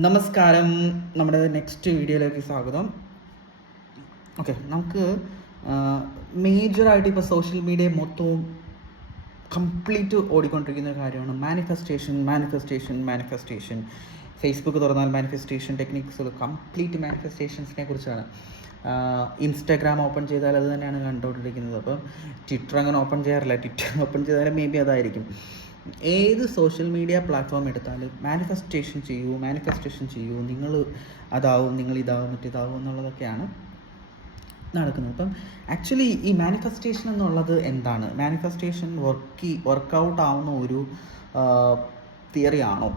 നമസ്കാരം, നമ്മുടെ നെക്സ്റ്റ് വീഡിയോയിലേക്ക് സ്വാഗതം. ഓക്കെ, നമുക്ക് മേജറായിട്ട് ഇപ്പോൾ സോഷ്യൽ മീഡിയ മൊത്തവും കംപ്ലീറ്റ് ഓടിക്കൊണ്ടിരിക്കുന്ന കാര്യമാണ് മാനിഫെസ്റ്റേഷൻ. ഫേസ്ബുക്ക് തുറന്നാൽ മാനിഫെസ്റ്റേഷൻ ടെക്നിക്സ്, കംപ്ലീറ്റ് മാനിഫെസ്റ്റേഷൻസിനെ കുറിച്ചാണ്. ഇൻസ്റ്റാഗ്രാം ഓപ്പൺ ചെയ്താൽ അത് തന്നെയാണ് കണ്ടുകൊണ്ടിരിക്കുന്നത്. അപ്പം ട്വിറ്റർ അങ്ങനെ ഓപ്പൺ ചെയ്യാറില്ല. ട്വിറ്റർ ഓപ്പൺ ചെയ്താലും മേ ബി അതായിരിക്കും. ഏത് സോഷ്യൽ മീഡിയ പ്ലാറ്റ്ഫോം എടുത്താലും മാനിഫെസ്റ്റേഷൻ ചെയ്യൂ, നിങ്ങൾ അതാവും, നിങ്ങൾ ഇതാവും, മറ്റിതാവും എന്നുള്ളതൊക്കെയാണ് നടക്കുന്നത്. അപ്പം ആക്ച്വലി ഈ മാനിഫെസ്റ്റേഷൻ എന്നുള്ളത് എന്താണ്? മാനിഫെസ്റ്റേഷൻ വർക്കൗട്ട് ആവുന്ന ഒരു തിയറി ആണോ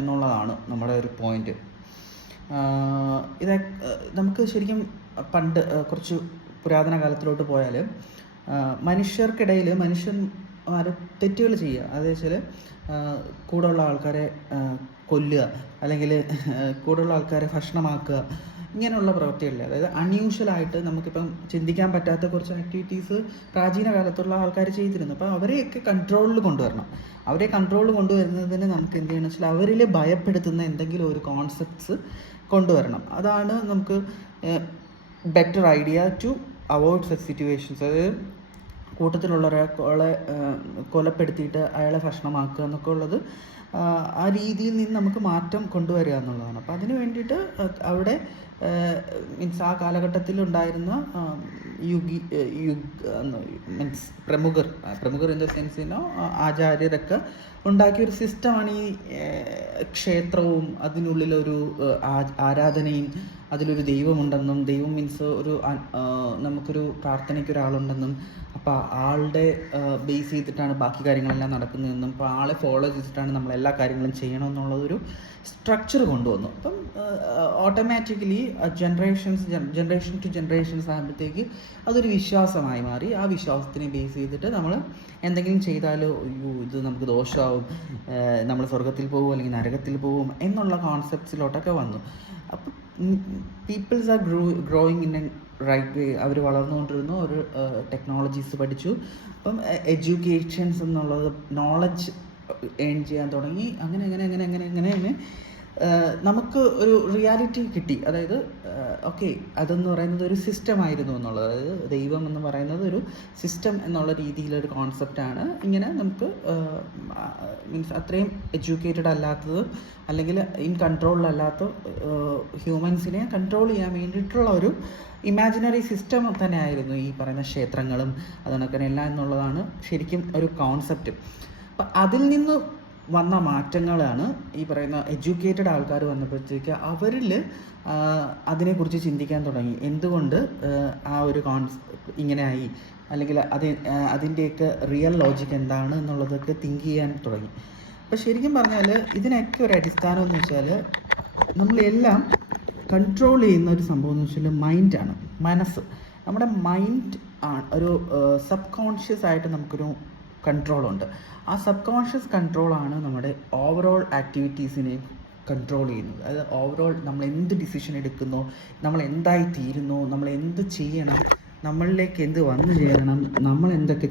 എന്നുള്ളതാണ് നമ്മുടെ ഒരു പോയിന്റ്. ഇത് നമുക്ക് ശരിക്കും പണ്ട് കുറച്ച് പുരാതന കാലത്തിലോട്ട് പോയാൽ മനുഷ്യർക്കിടയിൽ മനുഷ്യന്മാർ തെറ്റുകൾ ചെയ്യുക. അതെന്ന് വെച്ചാൽ കൂടെയുള്ള ആൾക്കാരെ കൊല്ലുക, അല്ലെങ്കിൽ കൂടെയുള്ള ആൾക്കാരെ ഭക്ഷണമാക്കുക, ഇങ്ങനെയുള്ള പ്രവൃത്തികളില്ല. അതായത് അൺയൂഷ്വലായിട്ട് നമുക്കിപ്പം ചിന്തിക്കാൻ പറ്റാത്ത കുറച്ച് ആക്ടിവിറ്റീസ് പ്രാചീന കാലത്തുള്ള ആൾക്കാർ ചെയ്തിരുന്നു. അപ്പോൾ അവരെയൊക്കെ കൺട്രോളിൽ കൊണ്ടുവരണം. അവരെ കൺട്രോളിൽ കൊണ്ടുവരുന്നതിന് നമുക്ക് എന്ത് ചെയ്യണം വെച്ചാൽ അവരിൽ ഭയപ്പെടുത്തുന്ന എന്തെങ്കിലും ഒരു കോൺസെപ്റ്റ്സ് കൊണ്ടുവരണം. അതാണ് നമുക്ക് better idea to avoid such situations. അതായത് കൂട്ടത്തിലുള്ള ഒരാളെ കൊലപ്പെടുത്തിയിട്ട് അയാളെ ഭക്ഷണമാക്കുക എന്നൊക്കെ ഉള്ളത്, ആ രീതിയിൽ നിന്ന് നമുക്ക് മാറ്റം കൊണ്ടുവരിക എന്നുള്ളതാണ്. അപ്പോൾ അതിന് വേണ്ടിയിട്ട് അവിടെ മീൻസ് ആ കാലഘട്ടത്തിൽ ഉണ്ടായിരുന്ന മീൻസ് പ്രമുഖർ ഇൻ ദ സെൻസിനോ ആചാര്യരൊക്കെ ഉണ്ടാക്കിയൊരു സിസ്റ്റമാണ് ഈ ക്ഷേത്രവും അതിനുള്ളിലൊരു ആരാധനയും അതിലൊരു ദൈവമുണ്ടെന്നും, ദൈവം മീൻസ് ഒരു നമുക്കൊരു പ്രാർത്ഥനയ്ക്ക് ഒരാളുണ്ടെന്നും, അപ്പോൾ ആളുടെ ബേസ് ചെയ്തിട്ടാണ് ബാക്കി കാര്യങ്ങളെല്ലാം നടക്കുന്നതെന്നും, അപ്പോൾ ആളെ ഫോളോ ചെയ്തിട്ടാണ് നമ്മളെല്ലാ കാര്യങ്ങളും ചെയ്യണമെന്നുള്ളതൊരു സ്ട്രക്ചർ കൊണ്ടുവന്നു. അപ്പം ഓട്ടോമാറ്റിക്കലി ജനറേഷൻ ടു ജനറേഷൻസ് ആകുമ്പോഴത്തേക്ക് അതൊരു വിശ്വാസമായി മാറി. ആ വിശ്വാസത്തിനെ ബേസ് ചെയ്തിട്ട് നമ്മൾ എന്തെങ്കിലും ചെയ്താലോ അയ്യോ ഇത് നമുക്ക് ദോഷമാവും, നമ്മൾ സ്വർഗത്തിൽ പോകും അല്ലെങ്കിൽ നരകത്തിൽ പോകും എന്നുള്ള കോൺസെപ്റ്റ്സിലോട്ടൊക്കെ വന്നു. അപ്പം peoples are growing in a right way. അവർ വളർന്നുകൊണ്ടിരുന്നു, ഒരു ടെക്നോളജീസ് പഠിച്ചു. അപ്പം എഡ്യൂക്കേഷൻസ് എന്നുള്ളത് നോളജ് ഏൺ ചെയ്യാൻ തുടങ്ങി. അങ്ങനെ നമുക്ക് ഒരു റിയാലിറ്റി കിട്ടി. അതായത് ഓക്കെ, അതെന്ന് പറയുന്നത് ഒരു സിസ്റ്റം ആയിരുന്നു എന്നുള്ളത്. അതായത് ദൈവം എന്ന് പറയുന്നത് ഒരു സിസ്റ്റം എന്നുള്ള രീതിയിലൊരു കോൺസെപ്റ്റാണ്. ഇങ്ങനെ നമുക്ക് മീൻസ് അത്രയും എഡ്യൂക്കേറ്റഡ് അല്ലാത്തത് അല്ലെങ്കിൽ ഇൻ കൺട്രോളിലല്ലാത്ത ഹ്യൂമൻസിനെ കൺട്രോൾ ചെയ്യാൻ വേണ്ടിയിട്ടുള്ള ഒരു ഇമാജിനറി സിസ്റ്റം തന്നെ ആയിരുന്നു ഈ പറയുന്ന ക്ഷേത്രങ്ങളും അതുകൊണ്ടൊക്കെ എല്ലാം എന്നുള്ളതാണ് ശരിക്കും ഒരു കോൺസെപ്റ്റ്. അപ്പം അതിൽ നിന്ന് വന്ന മാറ്റങ്ങളാണ് ഈ പറയുന്ന എഡ്യൂക്കേറ്റഡ് ആൾക്കാർ വന്നപ്പോഴത്തേക്ക് അവരിൽ അതിനെക്കുറിച്ച് ചിന്തിക്കാൻ തുടങ്ങി. എന്തുകൊണ്ട് ആ ഒരു ഇങ്ങനെ ആയി, അല്ലെങ്കിൽ അതിൻ്റെയൊക്കെ റിയൽ ലോജിക്ക് എന്താണ് എന്നുള്ളതൊക്കെ തിങ്ക് ചെയ്യാൻ തുടങ്ങി. അപ്പോൾ ശരിക്കും പറഞ്ഞാൽ ഇതിനൊക്കെ ഒരു അടിസ്ഥാനം എന്ന് വെച്ചാൽ നമ്മളെല്ലാം കൺട്രോൾ ചെയ്യുന്ന ഒരു സംഭവം എന്ന് വെച്ചാൽ മൈൻഡാണ്, മനസ്സ്. നമ്മുടെ മൈൻഡ് ഒരു സബ് കോൺഷ്യസ് ആയിട്ട് നമുക്കൊരു കൺട്രോളുണ്ട്. ആ സബ് കോൺഷ്യസ് കൺട്രോളാണ് നമ്മുടെ ഓവറോൾ ആക്ടിവിറ്റീസിനെ കൺട്രോൾ ചെയ്യുന്നത്. അതായത് ഓവറോൾ നമ്മൾ എന്ത് ഡിസിഷൻ എടുക്കുന്നോ, നമ്മൾ എന്തായി തീരുന്നോ, നമ്മൾ എന്ത് ചെയ്യണം, നമ്മളിലേക്ക് എന്ത് വന്നു ചേരണം, നമ്മൾ എന്തൊക്കെ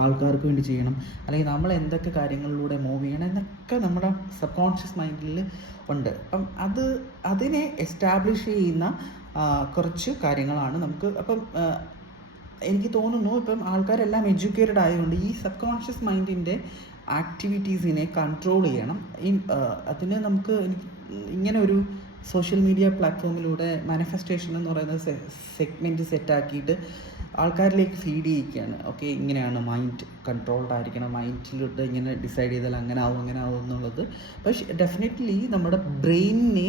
ആൾക്കാർക്ക് വേണ്ടി ചെയ്യണം, അല്ലെങ്കിൽ നമ്മൾ എന്തൊക്കെ കാര്യങ്ങളിലൂടെ മൂവ് ചെയ്യണം എന്നൊക്കെ നമ്മുടെ സബ് കോൺഷ്യസ് മൈൻഡിൽ ഉണ്ട്. അപ്പം അതിനെ എസ്റ്റാബ്ലിഷ് ചെയ്യുന്ന കുറച്ച് കാര്യങ്ങളാണ് നമുക്ക്. അപ്പം എനിക്ക് തോന്നുന്നു ഇപ്പം ആൾക്കാരെല്ലാം എഡ്യൂക്കേറ്റഡ് ആയതുകൊണ്ട് ഈ സബ് കോൺഷ്യസ് മൈൻഡിൻ്റെ ആക്ടിവിറ്റീസിനെ കൺട്രോൾ ചെയ്യണം. അതിന് നമുക്ക് ഇങ്ങനെ ഒരു സോഷ്യൽ മീഡിയ പ്ലാറ്റ്ഫോമിലൂടെ മാനിഫെസ്റ്റേഷൻ എന്ന് പറയുന്ന സെഗ്മെൻറ്റ് സെറ്റാക്കിയിട്ട് ആൾക്കാരിലേക്ക് ഫീഡ് ചെയ്യിക്കുകയാണ്. ഓക്കെ, ഇങ്ങനെയാണ് മൈൻഡ് കൺട്രോൾഡ് ആയിരിക്കണം, മൈൻഡിലോട്ട് ഇങ്ങനെ ഡിസൈഡ് ചെയ്താൽ അങ്ങനെ ആവും എന്നുള്ളത്. പക്ഷേ ഡെഫിനറ്റ്ലി നമ്മുടെ ബ്രെയിനിനെ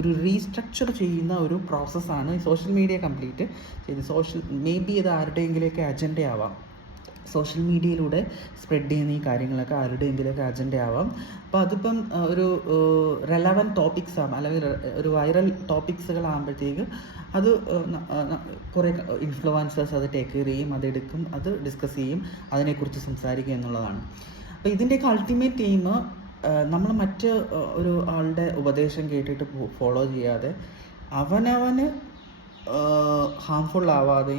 ഒരു റീസ്ട്രക്ചർ ചെയ്യുന്ന ഒരു പ്രോസസ്സാണ് ഈ സോഷ്യൽ മീഡിയ കംപ്ലീറ്റ് ചെയ്ത്. മേ ബി ഇത് ആരുടെയെങ്കിലുമൊക്കെ അജണ്ടയാവാം. സോഷ്യൽ മീഡിയയിലൂടെ സ്പ്രെഡ് ചെയ്യുന്ന ഈ കാര്യങ്ങളൊക്കെ ആരുടെയെങ്കിലുമൊക്കെ അജണ്ടയാവാം. അപ്പോൾ അതിപ്പം ഒരു റെലവൻറ്റ് ടോപ്പിക്സ് ആകും, അല്ലെങ്കിൽ ഒരു വൈറൽ ടോപ്പിക്സുകളാകുമ്പോഴത്തേക്ക് അത് കുറേ ഇൻഫ്ലുവൻസേഴ്സ് അത് ടേക്ക് കെയർ ചെയ്യും, അതെടുക്കും, അത് ഡിസ്കസ് ചെയ്യും, അതിനെക്കുറിച്ച് സംസാരിക്കുക എന്നുള്ളതാണ്. അപ്പോൾ ഇതിൻ്റെയൊക്കെ അൾട്ടിമേറ്റ് എയിം നമ്മൾ മറ്റ് ഒരു ആളുടെ ഉപദേശം കേട്ടിട്ട് ഫോളോ ചെയ്യാതെ അവനവന് ഹാംഫുൾ ആവാതെ